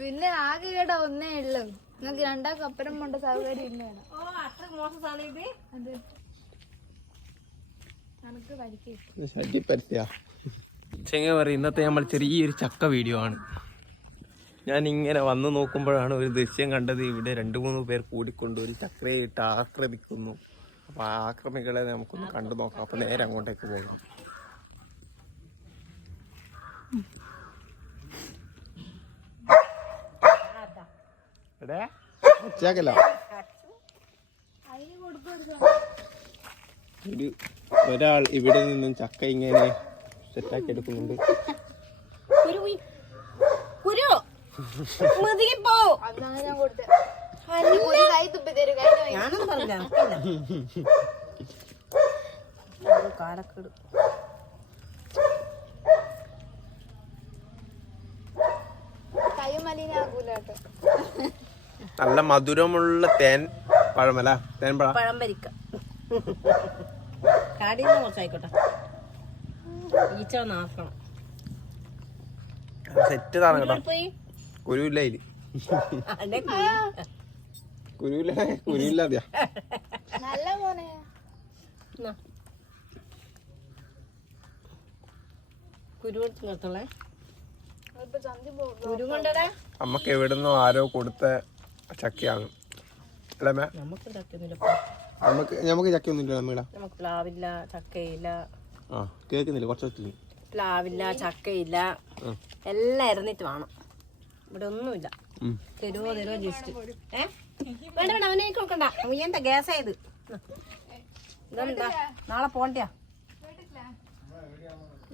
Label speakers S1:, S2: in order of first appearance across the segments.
S1: പിന്നെ ആകെ കേട ഒന്നേ ഉള്ളു. നിങ്ങൾക്ക് രണ്ടാൾക്ക് അപ്പുറം കൊണ്ട സൗകര്യം
S2: ഓ അത്ര മോശം സാധനം ഇത്.
S1: അത്. നമുക്ക് പരിക്ക്.
S3: ശല്യപ്പെടുത്തിയ ചെങ്ങ പറയും ഇന്നത്തെ നമ്മൾ ചെറിയൊരു ചക്ക വീഡിയോ ആണ്. ഞാൻ ഇങ്ങനെ വന്നു നോക്കുമ്പോഴാണ് ഒരു ദൃശ്യം കണ്ടത്. ഇവിടെ രണ്ട് മൂന്ന് പേർ കൂടിക്കൊണ്ട് ഒരു ചക്രയെ ഇട്ട് ആക്രമിക്കുന്നു. അപ്പൊ ആ ആക്രമികളെ നമുക്കൊന്ന് കണ്ടു നോക്കാം. അപ്പൊ നേരെ അങ്ങോട്ടേക്ക് പോകാം. എടേ. ഒരു ഒരാൾ ഇവിടെ നിന്നും ചക്ക ഇങ്ങനെ സെറ്റാക്കി എടുക്കുന്നുണ്ട്.
S1: കൈ മലീനാകൂല
S3: നല്ല മധുരമുള്ള തേൻ പഴമല്ല? തേൻ പഴം
S2: കാടിന്ന് കുറച്ചായിക്കോട്ടെ. ഈച്ച
S3: സെറ്റ് താണ കേട്ടോ. കുരുവില്ല
S2: അതിൽ കുരുവില്ല
S3: കുരുവില്ല കുരുവില്ലാതെയാ
S1: നല്ല മോനെ.
S3: അമ്മയ്ക്ക് എവിടുന്നോ ആരോ കൊടുത്ത ചക്കയാണ്. അല്ലേ മേ?
S2: നമുക്ക് ഉണ്ടാക്കുന്നില്ല
S3: നമുക്ക് നമുക്ക് ചക്കയൊന്നുമില്ല നമ്മയുടെ
S2: നമുക്ക് പ്ലാവില്ല ചക്കയില്ല.
S3: ആ കേൾക്കുന്നില്ല? കുറച്ച് വെച്ചില്ല
S2: പ്ലാവില്ല ചക്കയില്ല. എല്ലാം ഇറന്നിട്ട് വേണം. ഇവിടെ ഒന്നുമില്ല. തരുവോ തരുവോ ജസ്റ്റ് ഏ? വേണ്ട വേണ്ട അവനെ കൊടുക്കണ്ട എന്താ ഗ്യാസായത് ഇതെന്താ? നാളെ പോണ്ടിയാ?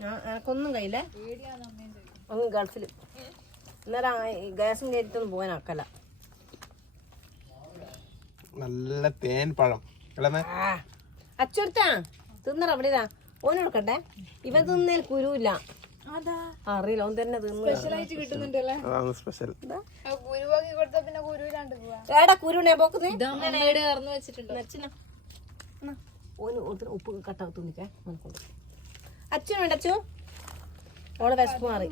S2: ഞാൻ- എനക്കൊന്നും കയ്യില്ലേ ഗൾഫിൽ അന്നേരം ഗ്യാസും കയറ്റിട്ടൊന്നും പോകാനാക്കല്ല
S3: നല്ല തേൻ പഴം അല്ലേ
S2: അച്ചുരുത്താ തിന്നറ അവിടെ ഇതാ. ഓന് ഇവ ഇവൻ തിന്നേൽ കുരുവില്ല. അറിയില്ല ഓൻ തന്നെ തിന്നു.
S1: സ്പെഷ്യലായിട്ട് കിട്ടുന്നുണ്ടല്ലേ?
S3: അതാണ് സ്പെഷ്യൽ.
S1: കുരുവാക്കി കൊടുത്താ പിന്നെ കുരുവിലാണ്ട് പോവാ.
S2: ഏടാ കുരുവിനെ പോക്കുന്നത്
S1: അമ്മയുടെ ഇറന്നു വെച്ചിട്ടുണ്ട്.
S2: നച്ചിന ഓന് ഒത്തിരി ഉപ്പ് കട്ട തിന്നിക്കേ. കൊണ്ട്. അച്ഛൻ വേണ്ട അച്ചു ഓളെ വിശപ്പ് മാറി.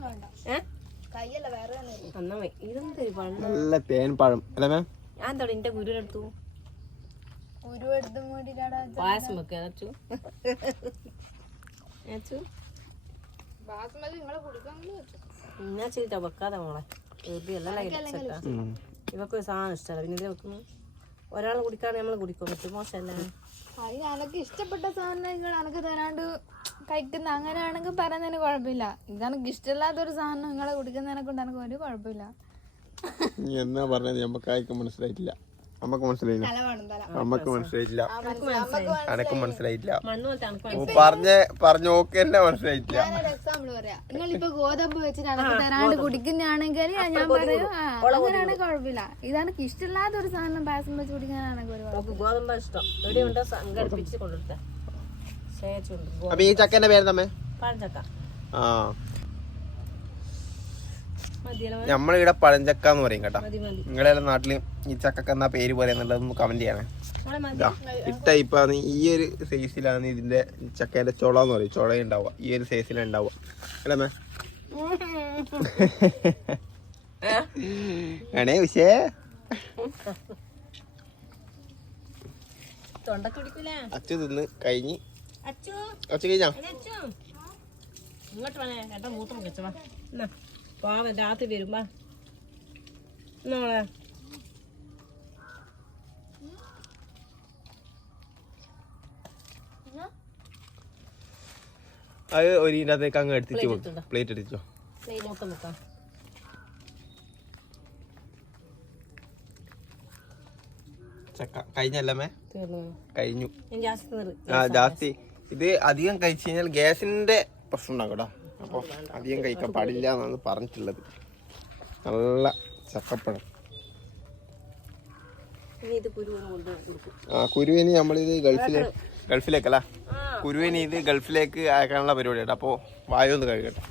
S2: ഇതെന്ത്
S3: നല്ല തേൻ പഴം. അല്ലേ
S2: ഞാൻ എന്താ എന്റെ
S1: വേണ്ടിട്ടാടാ
S2: പായസം വെക്കുക അച്ചു അച്ചു ഞാൻ ചെയ്തിട്ടാ വെക്കാതെ മോളെ. ഇവക്ക് ഒരു സാധനം ഇഷ്ടമല്ല പിന്നെ ഇത് വെക്കുന്നു? ഒരാൾ കുടിക്കാതെ നമ്മൾ കുടിക്കാൻ പറ്റും മോശമല്ലേ.
S1: എനക്ക് ഇഷ്ടപ്പെട്ട സാധനം എനക്ക് തരാണ്ട് കഴിക്കുന്ന അങ്ങനെയാണെങ്കിൽ പറയുന്നതിന് കുഴപ്പമില്ല. ഇതെനിക്ക് ഇഷ്ടമില്ലാത്ത ഇഷ്ടമില്ലാത്തൊരു സാധനം നിങ്ങളെ കുടിക്കുന്നതിനെ കൊണ്ട് എനിക്ക് ഒരു കുഴപ്പമില്ല.
S3: നീ എന്നാ പറഞ്ഞത്? നമുക്ക് ആർക്കും മനസ്സിലായിട്ടില്ല. നമുക്ക് മനസ്സിലായില്ല.
S1: മനസ്സിലായില്ല.
S3: നമുക്ക്
S2: പോലത്തെ അനക്ക്
S3: ഓ, പറഞ്ഞ പറഞ്ഞ ഓക്കെ തന്നെ
S1: പറയാം. നിങ്ങളിപ്പോ ഗോതമ്പ് വെച്ചിട്ട് എനക്ക് തരാണ്ട് കുടിക്കുന്നതാണെങ്കിൽ ഞാൻ പറയും അങ്ങനെയാണെങ്കിൽ കുഴപ്പമില്ല. ഇതാണ് ഇഷ്ടമില്ലാത്ത ഒരു സാധനം പായസം വെച്ച് കുടിക്കാനാണെങ്കിൽ
S2: ഗോതമ്പ് ഇഷ്ടം. എവിടെയുണ്ട് സംഘടിപ്പിച്ച് ശേച്ചുണ്ട്
S3: അപ്പൊ ഈ ചക്കന്റെ പേര് തമ്മേ
S2: പഴഞ്ചക്ക
S3: ആ. നമ്മളിവിടെ പഴഞ്ചക്ക എന്ന് പറയും കേട്ടോ.
S2: നിങ്ങളെ
S3: നിങ്ങളുടെ നാട്ടിൽ ഈ ചക്കക്ക് എന്നാ പേര് പറയുന്നുള്ളതൊന്ന് കമന്റ് ചെയ്യണേ ഇതാ ഈ ഒരു സൈസിലാണ് ഇതിന്റെ ചക്കേന്റെ ചുള എന്ന് പറയും. ചുള ഉണ്ടാവുക ഈ ഒരു സൈസിലാണ് ഉണ്ടാവുക. അല്ലേ മേ? ആണേ വിഷേ അച്ചു തിന്ന് കഴിഞ്ഞ്.
S2: അച്ചു.
S3: കഴിഞ്ഞാ?
S2: എടി അച്ചു. ഇങ്ങോട്ട് വേണേ ഏട്ടാ മൂത്രം വെച്ചവാ പാവം രാത്രി വരുമ്പോ നോളെ
S3: അത് ഒരു ഇതിനകത്തേക്ക് അങ്ങ് എടുത്തിട്ട്
S2: Plate
S3: പ്ലേറ്റ് എടുത്തോ
S2: മൂത്തം വെക്കാം.
S3: ചക്ക. കഴിഞ്ഞു. ആ ജാസ്തി ഇത് അധികം കഴിച്ചു കഴിഞ്ഞാൽ ഗ്യാസിന്റെ പ്രശ്നം ഉണ്ടാകും കേട്ടോ അപ്പോൾ അധികം കഴിക്കാൻ പാടില്ല എന്നാണ് പറഞ്ഞിട്ടുള്ളത്. നല്ല ചക്കപ്പഴം. ആ കുരുവിന് നമ്മളിത് ഗൾഫിലെ ഗൾഫിലേക്കല്ല. കുരുവിന് ഇത് ഗൾഫിലേക്ക് അയക്കാനുള്ള പരിപാടിയാണ് അപ്പോൾ വായു ഒന്ന് കഴുകട്ടെ.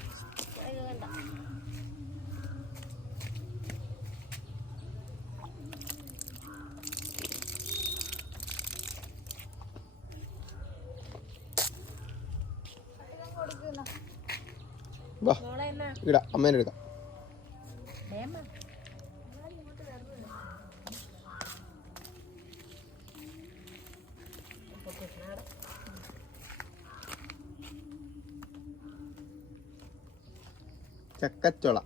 S3: അമ്മേനെ എടുക്കാം ചക്കച്ചുള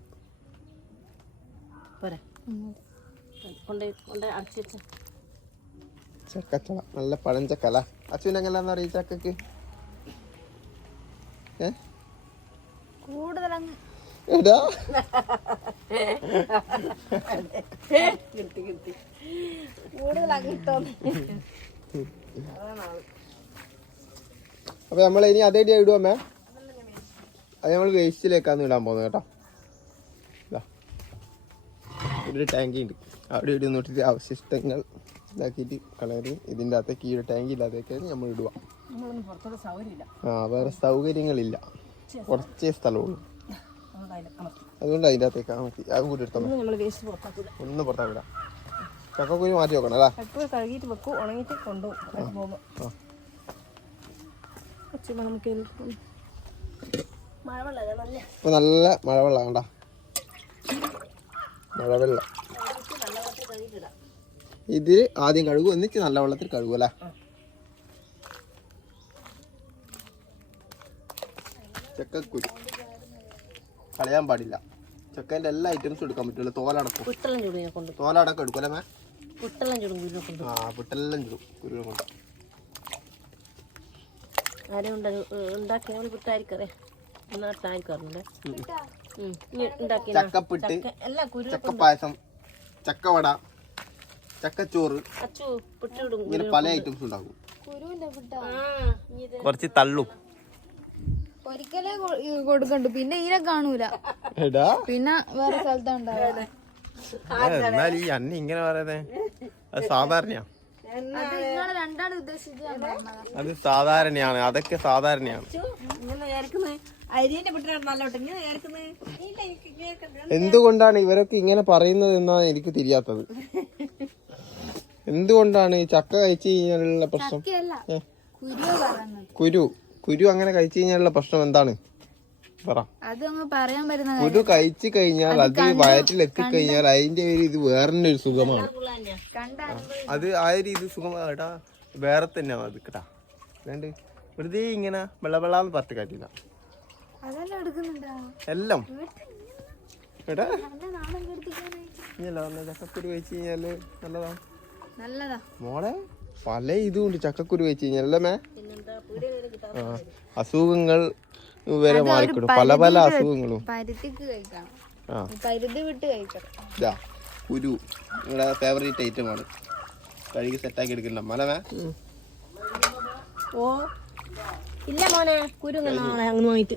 S3: ചക്കച്ചുള നല്ല പഴഞ്ചക്കല അച്ഛൻ എങ്ങനെയാന്ന്
S1: കൂടുതലങ്ങ്
S3: എടാ.
S2: കിട്ടി കിട്ടി.
S3: അപ്പൊ നമ്മൾ ഇനി അതേ ഇടുവമ്മേ അത് നമ്മൾ വേസ്റ്റിലേക്കാന്ന് ഇടാൻ പോകുന്നത് കേട്ടോ. ഇവിടെ ഒരു ടാങ്കി ഉണ്ട്. അവിടെ ഇവിടെ നോട്ടിട്ട് അവശിഷ്ടങ്ങൾ ഇതാക്കിയിട്ട് കളയറി ഇതിന്റെ അകത്തേക്ക് ഈ ഒരു ടാങ്കി ഇല്ലാത്തേക്ക് നമ്മൾ ഇടുക ആ വേറെ സൗകര്യങ്ങളില്ല. കുറച്ചേ സ്ഥലമുള്ളൂ.
S2: അതുകൊണ്ട്
S3: അതിന്റെ അകത്തേക്ക് മതി അത് കൂടി എടുത്തോ.
S2: ഒന്നും നമ്മൾ വേസ്റ്റ് പുറത്താക്കൂല
S3: ഒന്ന് പുറത്താ വിടാം ചക്കക്കുരി മാറ്റി വെക്കണം അല്ലേ?
S2: കഴുകിയിട്ട് വെക്കും. ഉണങ്ങിയിട്ട് കൊണ്ടുപോകും
S3: ആ. ഇപ്പൊ നല്ല മഴവെള്ളം കണ്ട. മഴവെള്ളം. ഇത് ആദ്യം കഴുകും. എന്നിട്ട് നല്ല വെള്ളത്തിൽ കഴുകും അല്ലേ? ചക്കക്കുരു. കളയാൻ പാടില്ല. ചെക്കന്റെ എല്ലാ ഐറ്റംസും എടുക്കാൻ പറ്റില്ല തോലടക്കും.
S2: കൊണ്ട്
S3: തോലടക്കം എടുക്കും അല്ലേ മേ?
S2: പുട്ടെല്ലാം ചുടും കുരുവിനെ കൊണ്ട്
S3: ആ പുട്ടെല്ലാം ചുടും കുരുവിനെ കൊണ്ട്
S2: ആരും ഉണ്ടാക്കി നമ്മൾ പുട്ടായിരിക്കറേ നാട്ടായിരിക്കാറുണ്ട് ഉണ്ടാക്കി
S3: ചക്കപ്പിട്ട് ചക്കപ്പായസം ചക്കവട ചക്കച്ചോറ് ഇങ്ങനെ പല ഐറ്റംസ്
S2: ഉണ്ടാകും
S3: കുറച്ച് തള്ളും.
S1: ഒരിക്കലേ കൊടുക്കണ്ടു. പിന്നെ ഇതിനെ കാണൂല.
S3: എടാ.
S1: പിന്നെ വേറെ സ്ഥലത്താ ഉണ്ടാവുക.
S3: എന്നാൽ ഈ അന്ന ഇങ്ങനെ പറയുന്നേ? അത് സാധാരണയാ.
S1: അത് നിങ്ങളെ രണ്ടാണ് ഉദ്ദേശിച്ചത്
S3: അത് സാധാരണയാണ്. അതൊക്കെ സാധാരണയാണ്.
S2: അരിന്റെ ഇങ്ങനെ ഇല്ല എനിക്ക് കേൾക്കണ്ട
S3: എന്തുകൊണ്ടാണ് ഇവരൊക്കെ ഇങ്ങനെ പറയുന്നത് എന്നാണ് എനിക്ക് തിരിയാത്തത്? എന്തുകൊണ്ടാണ് ഈ ചക്ക കഴിച്ചു കഴിഞ്ഞാലുള്ള പ്രശ്നം?
S1: ചക്കയല്ല. കുരുവ
S3: കുരു. കുരു അങ്ങനെ കഴിച്ചു കഴിഞ്ഞാലുള്ള പ്രശ്നം എന്താണ്? പറ.
S1: പറയാൻ പറ്റുന്ന
S3: കുരു കഴിച്ചു കഴിഞ്ഞാൽ അത് വയറ്റിൽ എത്തിക്കഴിഞ്ഞാൽ അതിന്റെ ഒരു ഇത് വേറെ ഒരു സുഖമാണ്.
S1: കണ്ട
S3: അത് ആ ഒരു ഇത് സുഖമാണ് എടാ വേറെ തന്നെ അത് കേട്ടാ. വേണ്ട വെറുതെ ഇങ്ങനെ വെള്ളവെള്ളാന്ന് പറഞ്ഞിട്ട്
S1: എടുക്കുന്നുണ്ടോ?
S3: എല്ലാം. എടാ. ഇനിയല്ല ചക്കക്കുരു കഴിച്ചു കഴിഞ്ഞാൽ നല്ലതാ.
S1: നല്ലതാ.
S3: മോളെ. പല ഇതും ഉണ്ട് ചക്കക്കുരു
S2: വെച്ച് കിട്ടാൻ
S3: ആ, അസുഖങ്ങൾ വരെ മാറിക്കിടും. പല പല അസുഖങ്ങളും. ആ. കുരു. നിങ്ങളുടെ ഫേവറേറ്റ് ഐറ്റം ആണ്. കഴുകി സെറ്റാക്കി എടുക്കണ്ട. മലമേ
S2: ഓ. ഇല്ല മോനെ കുരു ഇങ്ങനെ നാളെ അങ്ങ് വാങ്ങിട്ട്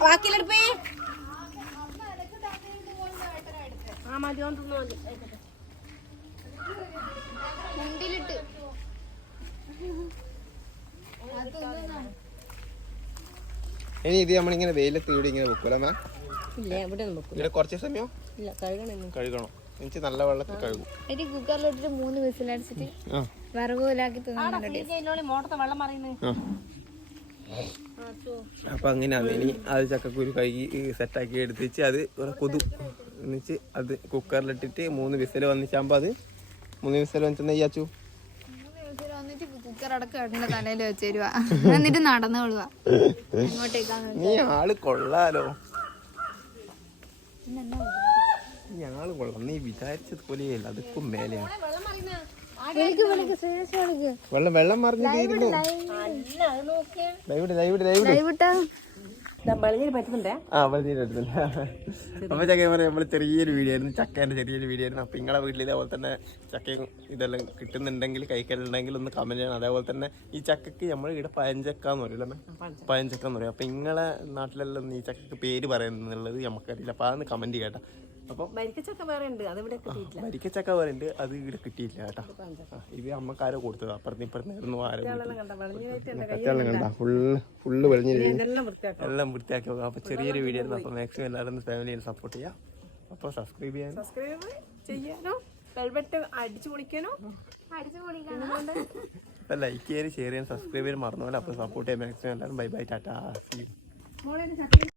S2: ബാക്കിയിലെടുപ്പേ ആ മതി തോന്നുന്നു തിന്നു മതി
S1: തിന്നുന്നതാണ്.
S3: ഇനി ഇത് നമ്മളിങ്ങനെ വെയിലത്ത് ഇവിടെ ഇങ്ങനെ വെക്കൂല മാം
S2: ഇല്ല ഇവിടെ
S3: ഇവിടെ കുറച്ച് സമയം
S2: ഇല്ല കഴുകണം
S3: കഴുകണം. എനിക്ക് നല്ല വെള്ളത്തിൽ കഴുകും.
S1: ഒരു കുക്കറിലിട്ടിട്ട് മൂന്ന് വിസിലടിച്ചിട്ട്
S3: ആ.
S1: വറവ് പോലാക്കി തിന്നുന്നുണ്ട്
S2: ഇതിനോട് മോട്ടത്തെ വെള്ളം മറിയുന്നത്
S3: ആ. അപ്പൊ അങ്ങനെയാണ്. ഇനി അത് ചക്കക്കുരു കഴുകി സെറ്റാക്കി എടുത്തിച്ച് അത് കൊതു. എന്നിച്ച് അത് കുക്കറിലിട്ടിട്ട് മൂന്ന് വിസിൽ വന്നിച്ചാകുമ്പോൾ അത് മൂന്ന് ദിവസം വന്നിട്ട് നെയ്യാച്ചു
S1: മൂന്ന് കുക്കർ അടക്കം ഏട്ടന്റെ തലയിൽ എന്നിട്ട്
S3: നീ ആൾ കൊള്ളാലോ. നീ ആൾ കൊള്ളാം. നീ വിചാരിച്ചത് പോലെയല്ല. അതുക്കും മേലെയാണ്
S1: വിളിക്ക് വിളിക്ക് സീരിയസ് വിളിക്ക്.
S3: വെള്ളം വെള്ളം മറിഞ്ഞു തീരുന്നു ദൈവം
S1: ദയവിട്ടാ
S3: അപ്പൊ ചക്ക പറയാം നമ്മൾ ചെറിയൊരു വീഡിയോ ആയിരുന്നു ചക്കേന്റെ ചെറിയൊരു വീഡിയോ ആയിരുന്നു അപ്പൊ നിങ്ങളെ വീട്ടിൽ ഇതേപോലെ തന്നെ ചക്കയും ഇതെല്ലാം കിട്ടുന്നുണ്ടെങ്കിൽ കഴിക്കലുണ്ടെങ്കിൽ ഒന്ന് കമന്റ് ചെയ്യണം. അതേപോലെ തന്നെ ഈ ചക്കക്ക് നമ്മൾ ഇവിടെ പഴഞ്ചക്ക എന്ന് പറയില്ലേ പഴഞ്ചക്ക എന്ന് പറയും. അപ്പൊ നിങ്ങളെ നാട്ടിലെല്ലാം ഈ ചക്കക്ക് പേര് പറയുന്നുള്ളത് നമുക്കറിയില്ല. അപ്പൊ അതൊന്ന് കമന്റ് ചെയ്യട്ടെ അപ്പൊ
S2: വരിക്കച്ചൊക്കെ വേറെ ഉണ്ട് അത് ഇവിടെ കിട്ടിയിട്ടില്ല.
S3: വരിക്കച്ചക്ക പറയുന്നുണ്ട് അത് ഇവിടെ കിട്ടിയില്ല കേട്ടോ. ഇത് അമ്മക്കാരെ കൊടുത്തത് അപ്പുറത്ത് ഇപ്പുറത്തായിരുന്നു ആരും.
S2: കണ്ട?
S3: ഫുള്ള് ഫുള്ള്
S2: വെളിഞ്ഞ്
S3: എല്ലാം വൃത്തിയാക്കി നോക്കാം അപ്പോൾ ചെറിയൊരു വീഡിയോ ആയിരുന്നു. അപ്പോൾ മാക്സിമം എല്ലാവരും ഫാമിലിയിൽ സപ്പോർട്ട് ചെയ്യാം. അപ്പോൾ സബ്സ്ക്രൈബ് ചെയ്യാൻ
S2: സബ്സ്ക്രൈബ് ചെയ്യാനോ ബെൽബട്ട് അടിച്ചു പൊളിക്കാനോ.
S1: അടിച്ചു പൊളിക്കണം.
S3: അപ്പോൾ ലൈക്ക് ചെയ്യാനും ഷെയർ ചെയ്യാൻ സബ്സ്ക്രൈബ് ചെയ്യാൻ മറന്നു പോലെ അപ്പോൾ സപ്പോർട്ട് ചെയ്യാൻ മാക്സിമം എല്ലാവരും. ബൈ ബൈ ടാറ്റാ
S2: മോളെ